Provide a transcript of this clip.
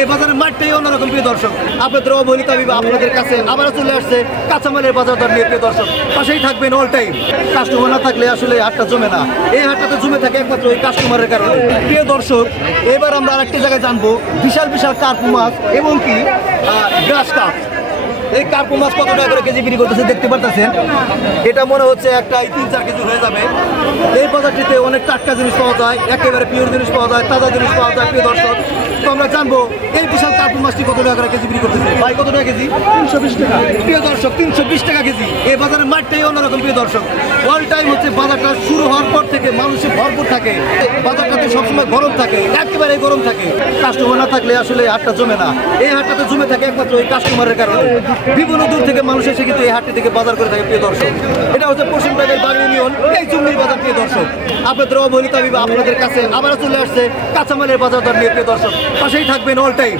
এই বাজারের মাঠটাই অন্যরকম, প্রিয় দর্শক। আপনাদের অবহেলিত আমি আপনাদের কাছে আবার চলে আসছে কাঁচামালের বাজার দর নিয়ে, প্রিয় দর্শক। পাশেই থাকবেন অল টাইম কাস্টমার না থাকলে আসলে হাটটা জমে না। এই হাটটাতে জমে থাকে একমাত্র ওই কাস্টমারের কারণে। প্রিয় দর্শক, এবার আমরা আরেকটি জায়গায় জানব, বিশাল বিশাল কার্পু মাছ এবং কি গ্রাস কাপ এই কার্পু মাছ কত টাকা করে কেজি বিক্রি করতেছে দেখতে পারতেছেন? এটা মনে হচ্ছে একটা তিন, চার কেজি হয়ে যাবে। এই বাজারটিতে অনেক টাটকা জিনিস পাওয়া যায়, একেবারে পিওর জিনিস পাওয়া যায়, তাজা জিনিস পাওয়া যায়, প্রিয় দর্শক। তো আমরা জানব এই বিশাল কার্টুন মাছটি কত টাকা করে কেজি বিক্রি করতেছে? ভাই কত টাকা কেজি? তিনশো বিশ টাকা। প্রিয় দর্শক তিনশো বিশ টাকা কেজি। এই বাজারের মাঠটাই অন্যরকম প্রিয় দর্শক। অল টাইম হচ্ছে বাজারটা শুরু হওয়ার পর থেকে মানুষের ভরপুর থাকে। বাজারটাতে সবসময় গরম থাকে একেবারে গরম থাকে। কাস্টমার না থাকলে আসলে হাটটা জমে না। এই হাটটাতে জমে থাকে একমাত্র ওই কাস্টমারের কারণে। বিভিন্ন দূর থেকে মানুষ এসে কিন্তু এই হাটটি থেকে বাজার করে থাকে, প্রিয় দর্শক। এটা হচ্ছে পশ্চিম বাজার বাড়ি ইউনিয়ন, এই জুমনির বাজার, প্রিয় দর্শক। আপনাদের অবহেলিত আমি আপনাদের কাছে আবার চলে আসছে কাঁচামালের বাজার দর নিয়ে, প্রিয় দর্শক। পাশেই থাকবেন অল টাইম